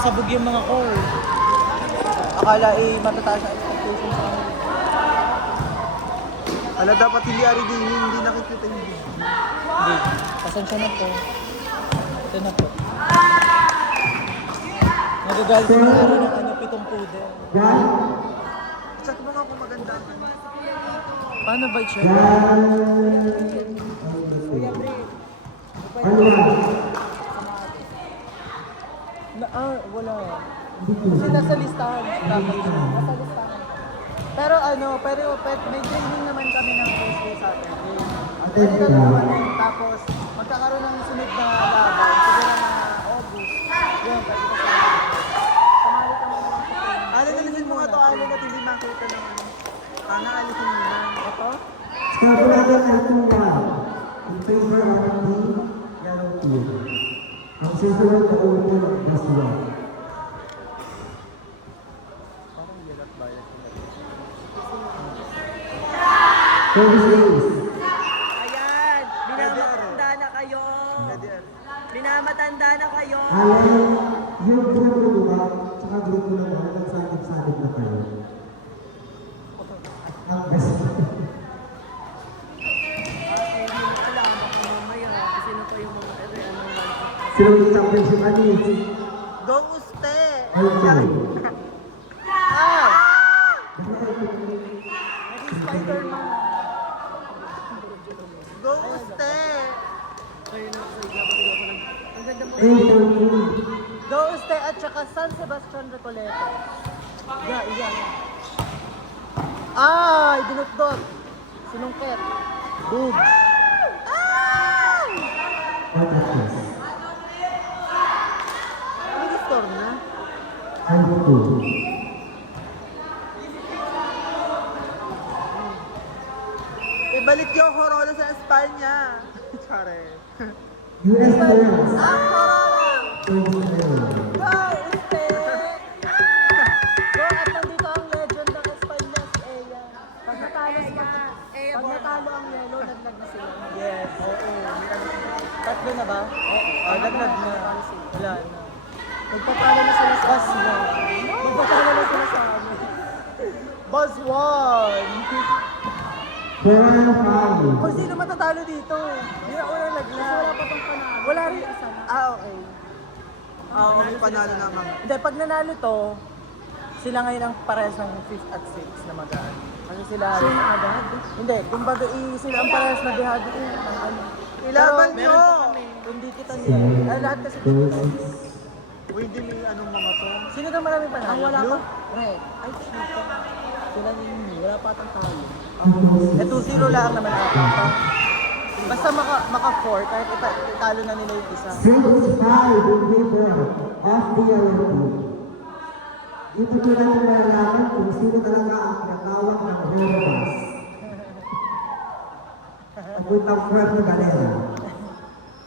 sabog yung mga core. Akala matataas ang expectation sa kanila. Ala, dapat hindi ari din, hindi nakikita yung video. Hindi. Pasensya na po. Ito na po. Nagagalit sa araw ng pitong puder. Check mo nga kung maganda. Paano ba i-check? Wala. Kasi nasa listahan. Dapat nasa listahan. Pero may training naman kami ng Tuesday Saturday. Pwede na kami. Tapos, magkakaroon ng sunod na laban. Siguro na August. Yun, pwede ko sa sumali kami naman sa training. Alisin mo nga to, Alan, at hindi makita ng ano. Sana alisin mo na. Ito? Scarborough at Tungal in favor of the yellow team. Ang susunod na upo ng Baswa. Service days. Ayan, minamatanda na kayo. Minamatanda na kayo. Alam, yung grupo luwa, tsaka grupo luwa, nagsagip-sagip na kayo. Ang best. Sino yung championship anis? Go Uste! Okay. Naging Spider-Man. Go Uste! Go Uste at saka San Sebastian Recoleto. Iya. Ay, dinutdot. Sinungkit. Boobs. May store na. Ibalik yung Corona sa Espanya. Sorry. US players. Corona! Service players. Go Uste! Go at nandito ang legend ng Espanya, si Eya. Pag natalo ang yellow, naglag na sila. Yes, oo. Tatlo na ba? Oo. Naglag na. Wala na. Nagpapalo na sila sa amin. Nagpapalo na sila sa amin. Buzz 1! Kung sino matatalo dito? Hindi na unang naglag. Wala pa pang panalo. Wala rin isa. Okay. Okay, panalo naman. Hindi, pag nanalo to, sila ngayon ang parehas ng 5th at 6th na magaan. Kasi sila... Sino agad? Hindi, kumbaga sila ang parehas na dehado ng ano. Ilaban nyo! Hindi kita nila. Ay, lahat kasi kita. Uy, hindi may anong mga to. Sino daw marami panalo? Ang wala pa. Red. Ay, sino. Sila hindi. Wala pa atang talo. Ang 2-0 lang naman ata. Basta maka-4, kahit italo na nila yung isa. 6-5 in favor of the yellow team. Dito ko natin malalaman kung sino talaga ang pinatawag ng Herbas. Papuntang Puerto Galera.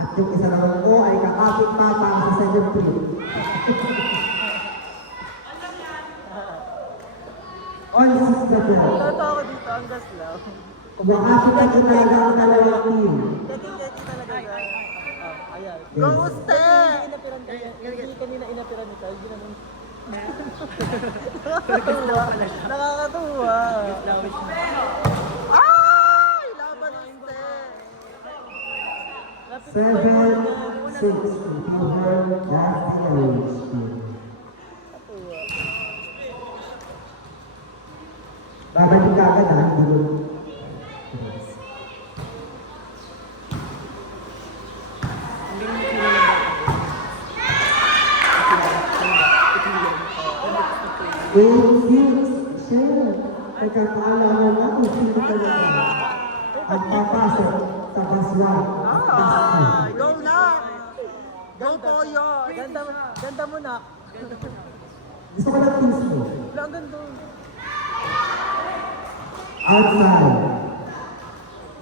At yung isa naman ko ay kakapit papang sa second team. On 6 na ball. Tato ako dito, ang gas lang. Wakapit na kinaga ang dalawang team. Keti talaga siya. Ayan. Go Uste! Hindi kanina inapiran ni Kyle, ginanong. Nakakatuwa. Nakakatuwa. Ay! Laban Uste! 7-6 in favor of the orange team. Babalik ka agad ha, hindi mo. Sure. Pagkakaalala na kung sino talaga ang papasok sa Baswa. Ay! Go na! Go Toyo! Ganda mo na. Gusto ko ng teams mo. Wala, ang ganda. Outside.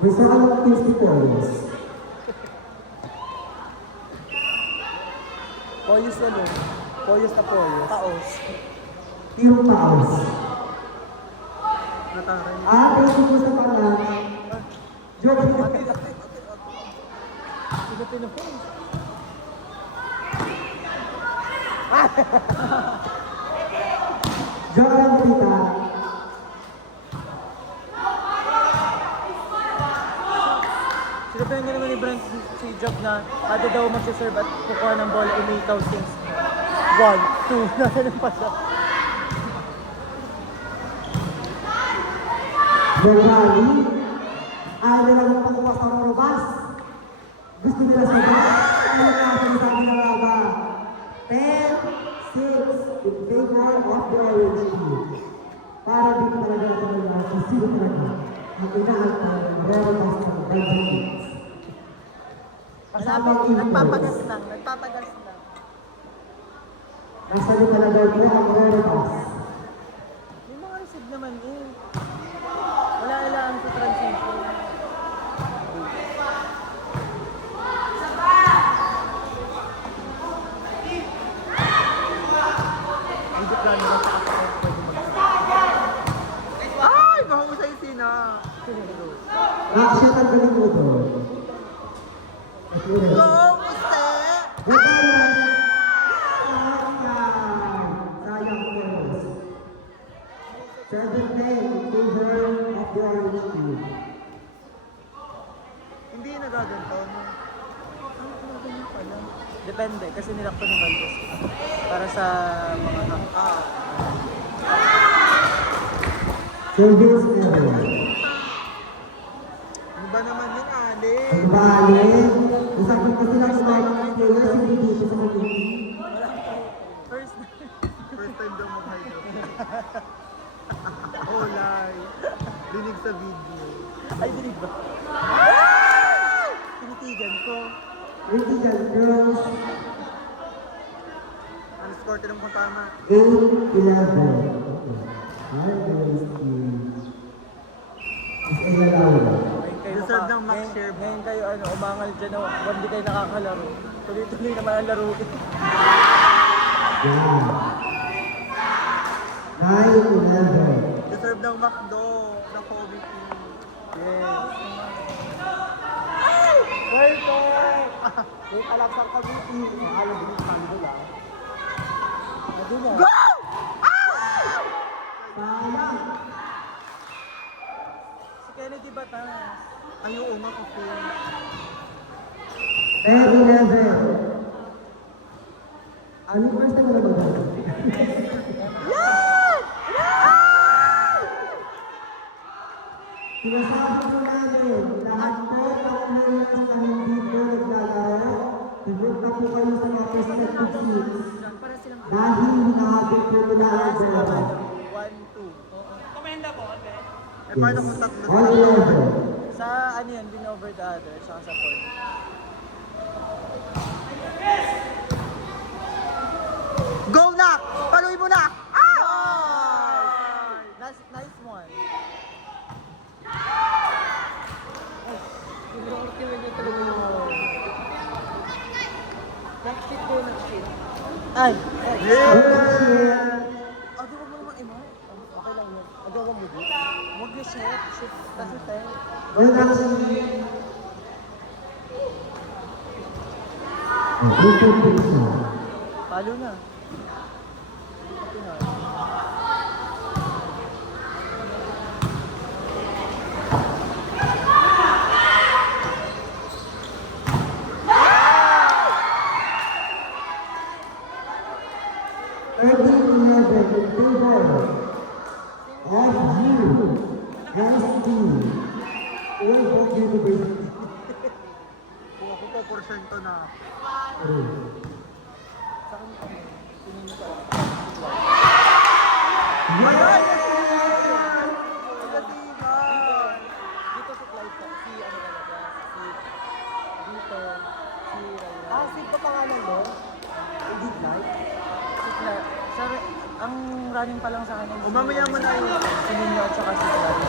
Gusto ko ng teams ni Poyos. Poyos na lo. Poyos na poyos. Taos. Team Paus. Nataray. Pwede mo sa pala. Joke. Sino pinupoy? Joke lang, tita. Sinabi naman ni Brent si Job na kada daw magsiserve at kukuha ng bola umitaw since 1, 2, natanong pa siya. Bawali. Ayaw nila magpakuha sa Robas. Gusto nila sa bas. Ano na sinasabi ng Laba? 10-6 in favor of the orange team. Para dito talaga ito nila kung sino talaga ang inaantay ng Robas sa Benjamins. Kasama ang Nagpapagas Eagles. lang, nagpapagas lang. Nasa dito talaga ito ang Robas. May mga receive naman eh. Wala ilang sa transition. Hindi ka naman sa kapatid pwede mag-receive. Ay! Mahusay sina. Action ang galing mo ito. Go, Muste! Sayang points. 7-10 in favor of the orange team. Hindi nagaganto, no? Depende, kasi nilakto ni Valdez. Para sa mga Service level. Ano ba naman yun, Ali? Bale, usapin ko sila sa mga players hindi dito sa community. first First time daw mag-hide. Olay. Dinig sa video. Ay, dinig ba? Tinitigan ko. Critical girls, Ano score? Tinong kung tama. 8-11. Hi guys, Miss Ella Laura. Ngayon kayo Deserve maka- ng max ngayon- share. Ngayon kayo umangal dyan na hindi kayo nakakalaro. Tuloy-tuloy naman ang laro. Yan. 9-11. Deserve ng McDo. Ng Kobe team. Yes. Perfect! May palaksang kabiti. Alam din yung kando lang. Ano na? Go! Sayang. Si Kennedy Batas. Ay, oo nga kasi. 10-11. Ano yung first time na mag-ano? Sinasabi ko namin, lahat po ng players na hindi po naglalaro, pumunta po kayo sa mga respective seats. Dahil hinahabit po nila ang bola. 1-2. Eh, paano kung tatlo? All 11. Sa ano yan, win over the other, saka sa point. Go na! Paluin mo na! Nice one. Ay! Yeah! Ado mo naman imo. Okay lang yun. Ado mo mo. Huwag niyo shift. Shift kasi tayo. Well, actually, Palo na. Okay na. Kung ako po, porsyento na. Ayan! Kasihan! Dito si Clyde, si ano talaga, si dito, si Ryan. si pa pangalan mo? Hindi Clyde. Si Clyde. Ang running pa lang sa akin. O, mamaya mo na yun. Si Nino at saka si Clyde.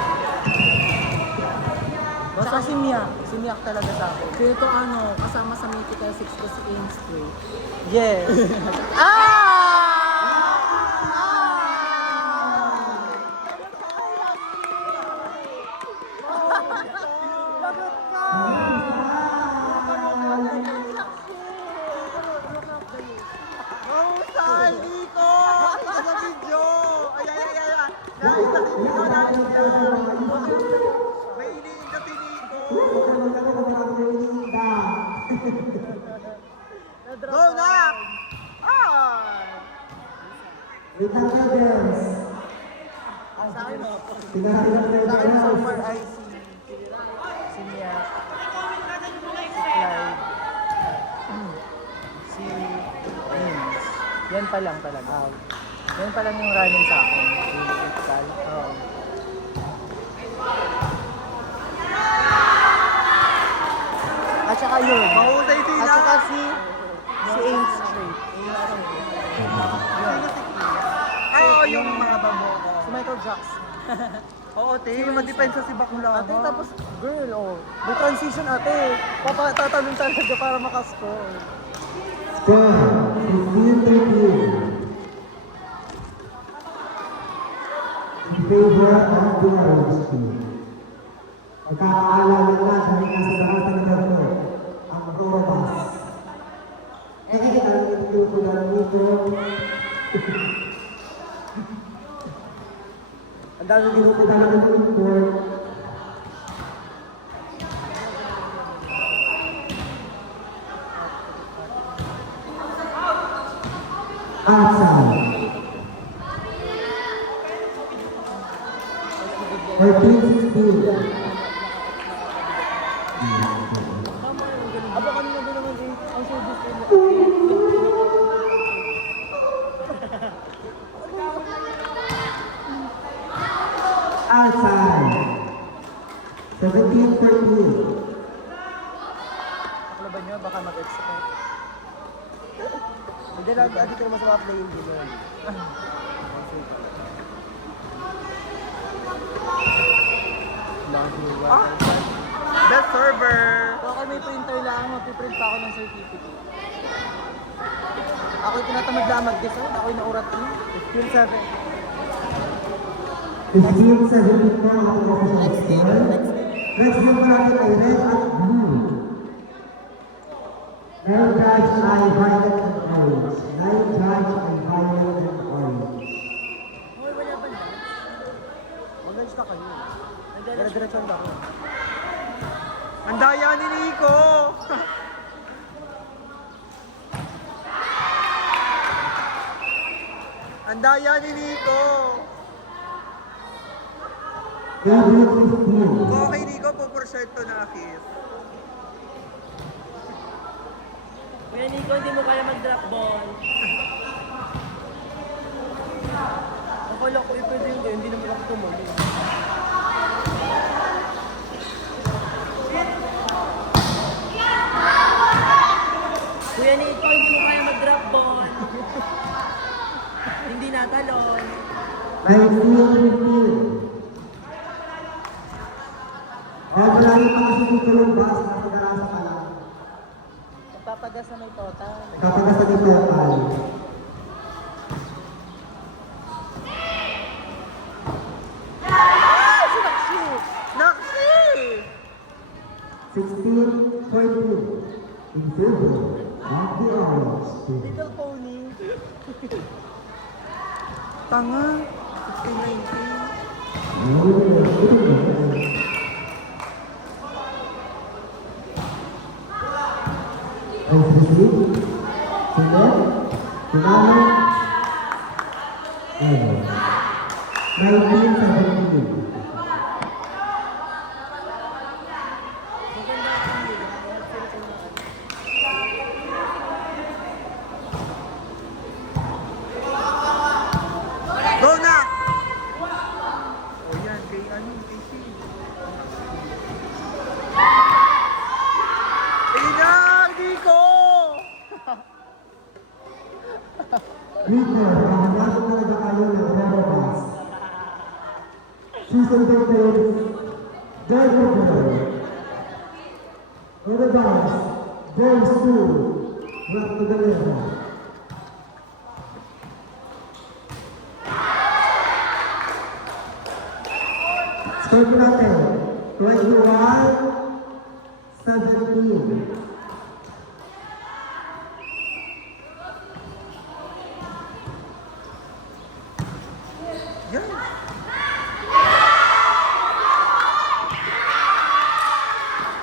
Saka si Mia. Si Mia talaga sa akin. So ito ano, kasama sa Mythical 6 ko si Ainsley. Yes. Mahusay! Ay, Nico! Ito sa video! Ay. Nakita si Nico, nakita. May iniinda si Nico. Go na! Ay! Wait lang kayo, girls. Sa akin, Tingnan kayo, sa akin so girls. far ay si Mia, si Clyde, si Ains. Yan pa lang talaga. Yan pa lang yung running sa akin. Oo. At saka yun. Mahusay sila. At saka si Ains Straight. Oo, yung mga babo. Si Michael Jackson. Oo, te. Madepensa si Bakula. Ate, tapos, girl, oh. May transition, ate. Tatalon talaga para makascore. Score, 15-13. In favor of the orange team. Magkakaalala na dahil nasa daratan ng dito ang Robas. Ang interview ko na dito. Ang dami ginukuha na ng import. Outside. 14-16. Aba, kanina din naman eh. Ang service ko. Outside. 17-14. Laban nyo, baka mag-expect. Hindi lang, dito naman sa mga playing game. Best server. Baka may printer lang, magpiprint pa ako ng certificate. Ako'y tinatamad lang mag-design, ako'y naurat ko. 15-7. 15-17 po ang ating official score. Next game po natin ay red at blue. Red judge ay violet and orange. Red judge ay violet and orange. Hoy, wala ba na? Mag-lunch na kayo. Dire-diretso ba ako? Ang daya ni Nico. Ang daya ni Nico. Favorite 15. Kung okay, Nico, pupurshert to na kiss. Kuya Nico, hindi mo kaya mag-drop ball. Akala ko pwede hindi naman ako tumuli. Kuya Nico, hindi mo kaya mag-drop ball. Hindi natalon. 19-15. Marami pa kasi dito yung bus na pag-arasa pa lang. Magpapagas na may total. Kapag sa dito yung pali. Naksi! 16-14. In favor of the orange team. Little Pony. Tanga. 16-19. Ang sisi, sunod, tunalo, ano, 19-17. Go na! O yan, kay ano, kay C. Ina, Nico! Nico, mahanapin talaga kayo ng Robas. Susunod kayo, Driver Boy. Robas, Boys 2, Black Magalera. Score po natin, 21-17. Yan.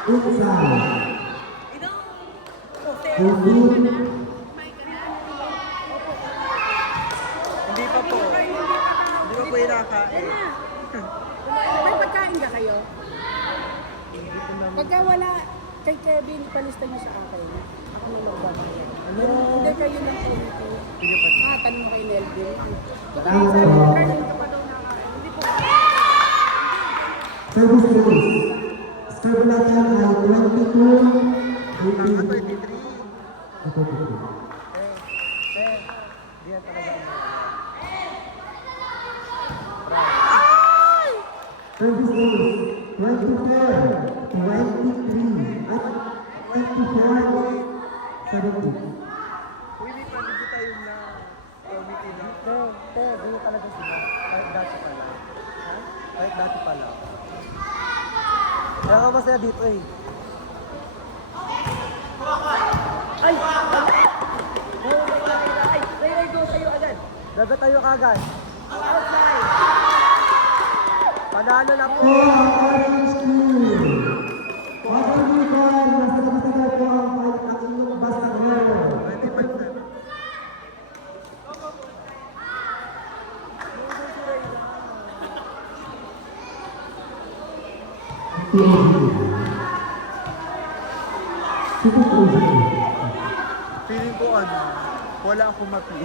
Inside. Hindi. Hindi pa po. Hindi pa po yung nakakain. May pagkain ka kayo? Pagka wala, kay Kevin, ipalista niyo sa akin. Ako na magbabayad. Hindi kayo lang po ito. Tanong kay Nelvin. Sabi ko, kanin ka pa daw nakain. Hindi po. Service rules. Score natin ay 22. Tama, 18. 33. Diyan talaga ang Service rules. 24. 23. At 24. 17. Uy, may pwede tayo na committee na. Ganun talaga sila. Kahit dati pa lang. Ha? Kahit dati pa lang. Kaya ako masaya dito eh. Ay! Ay, go sa'yo agad. Dagat tayo kagad. Outside. Panalo na po. Orange team. Pagkakitan, nasa labas po ang inyong basta roll. 25 na. Feeling ko ano, wala akong mapi.